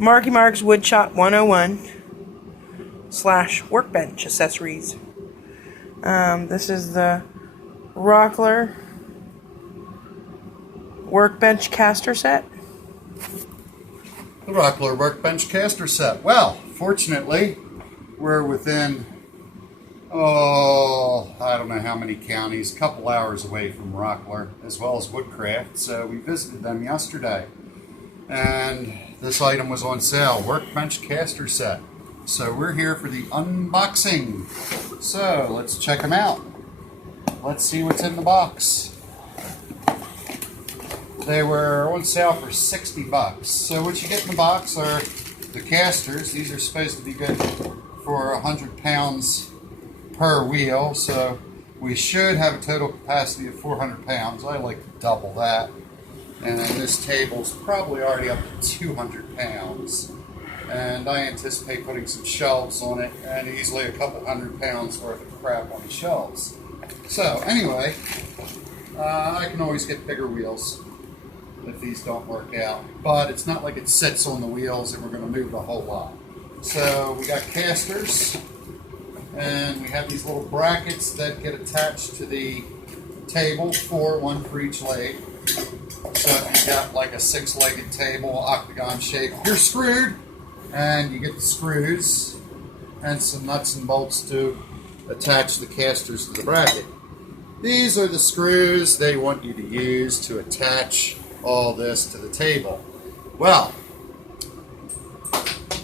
Marky Mark's Woodshop 101 / workbench accessories. This is the Rockler workbench caster set. The Rockler workbench caster set. Well, fortunately, we're within, I don't know how many counties, a couple hours away from Rockler, as well as Woodcraft. So we visited them yesterday. And this item was on sale, workbench caster set. So we're here for the unboxing. So let's check them out. Let's see what's in the box. They were on sale for 60 bucks. So what you get in the box are the casters. These are supposed to be good for 100 pounds per wheel. So we should have a total capacity of 400 pounds. I like to double that. And then this table's probably already up to 200 pounds. And I anticipate putting some shelves on it and easily a couple 100 pounds worth of crap on the shelves. So anyway, I can always get bigger wheels if these don't work out. But it's not like it sits on the wheels and we're going to move a whole lot. So we got casters, and we have these little brackets that get attached to the table, one for each leg. So if you got like a 6-legged table, octagon shape, you're screwed. And you get the screws and some nuts and bolts to attach the casters to the bracket. These are the screws they want you to use to attach all this to the table. Well,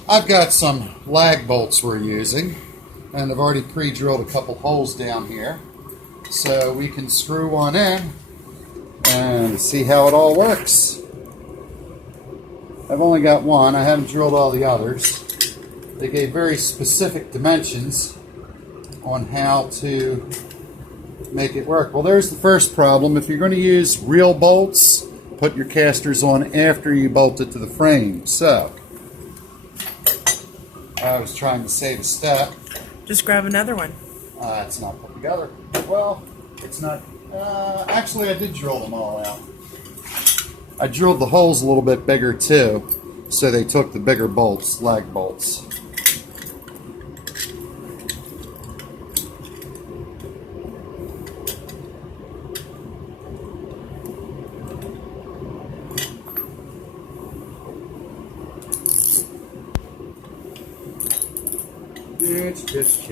I've got some lag bolts we're using, and I've already pre-drilled a couple holes down here. So we can screw one in and see how it all works. I've only got one. I haven't drilled all the others. They gave very specific dimensions on how to make it work. Well, there's the first problem. If you're going to use real bolts, put your casters on after you bolt it to the frame. So, I was trying to save a step. Just grab another one. It's not put together. Well, it's not. Actually, I did drill them all out. I drilled the holes a little bit bigger too, so they took the bigger bolts, lag bolts. It's just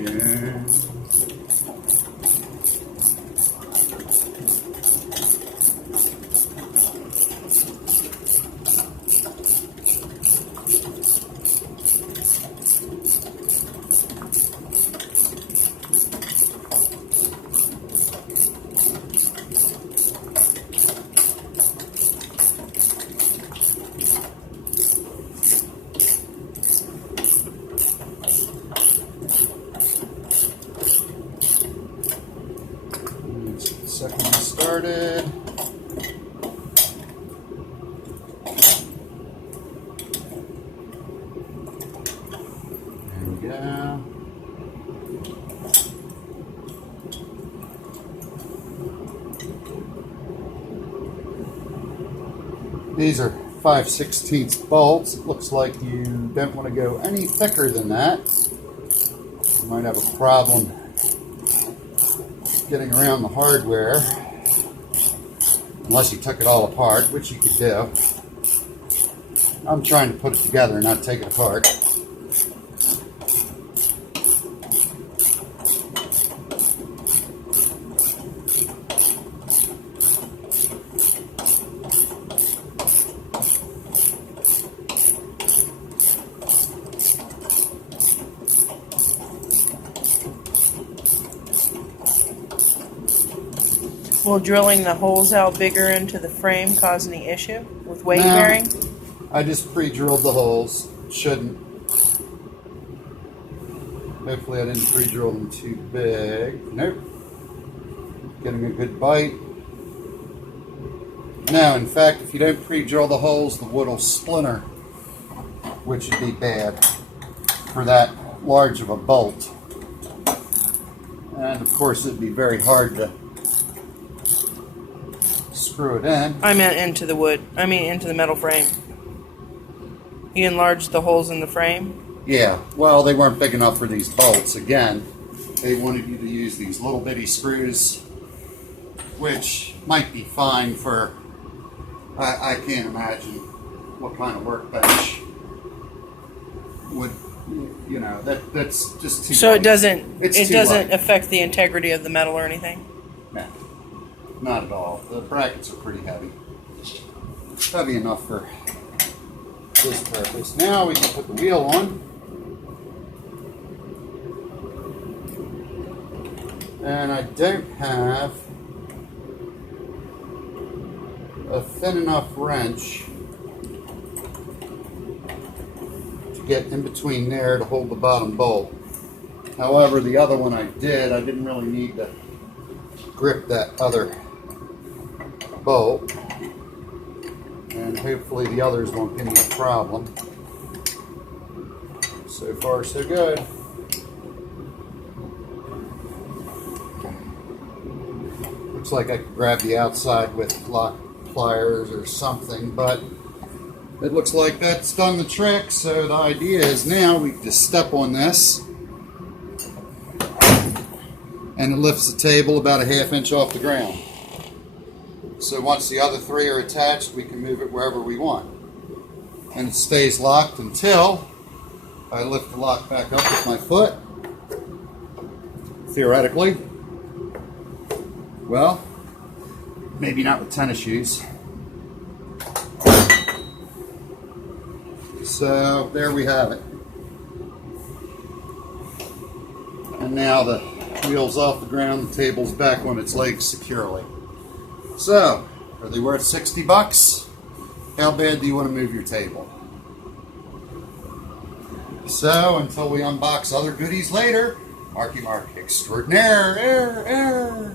second one started. There we go. These are 5/16 bolts. It looks like you don't want to go any thicker than that. You might have a problem getting around the hardware, unless you took it all apart, which you could do. I'm trying to put it together and not take it apart. Will drilling the holes out bigger into the frame cause any issue with weight bearing? I just pre-drilled the holes. Shouldn't. Hopefully I didn't pre-drill them too big. Nope. Getting a good bite. No, in fact, if you don't pre-drill the holes, the wood will splinter, which would be bad for that large of a bolt. And of course it'd be very hard to screw it in. I meant into the wood. I mean into the metal frame. You enlarged the holes in the frame? Yeah, well, they weren't big enough for these bolts. Again, they wanted you to use these little bitty screws, which might be fine for, I can't imagine what kind of workbench would, you know, that's just too So light. it doesn't It's it too doesn't light. affect the integrity of the metal or anything? No, not at all. The brackets are pretty heavy. Heavy enough for this purpose. Now we can put the wheel on. And I don't have a thin enough wrench to get in between there to hold the bottom bolt. However, the other one I didn't really need to grip that other bolt. And hopefully the others won't give me a problem. So far, so good. Looks like I could grab the outside with lock pliers or something, but it looks like that's done the trick. So the idea is now we just step on this and it lifts the table about a ½ inch off the ground. So once the other three are attached, we can move it wherever we want. And it stays locked until I lift the lock back up with my foot. Theoretically. Well, maybe not with tennis shoes. So there we have it. And now the wheel's off the ground, the table's back on its legs securely. So, are they worth 60 bucks? How bad do you want to move your table? So, until we unbox other goodies later, Marky Mark extraordinaire.